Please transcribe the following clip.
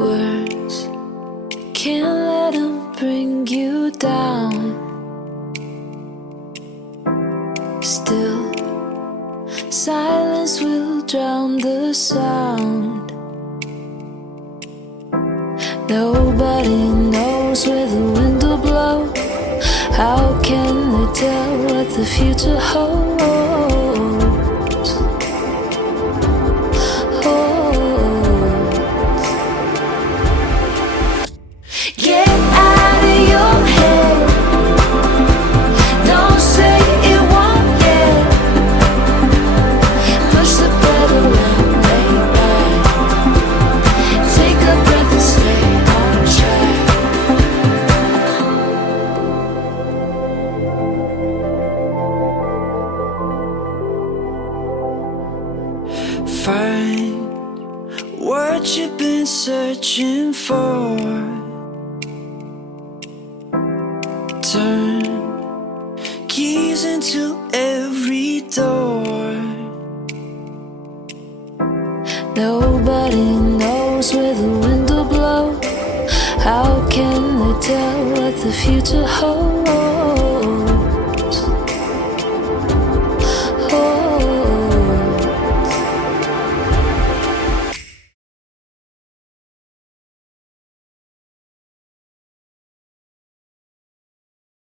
words, can't let them bring you down. Still, silence will drown the sound. Nobody knows where the wind will blow. How can they tell what the future holds? Get out of your head. Don't say it won't yet. Push the pedal and lay back. Take a breath and stay on track. Find what you've been searching for. Turn keys into every door. Nobody knows where the wind will blow. How can they tell what the future holds?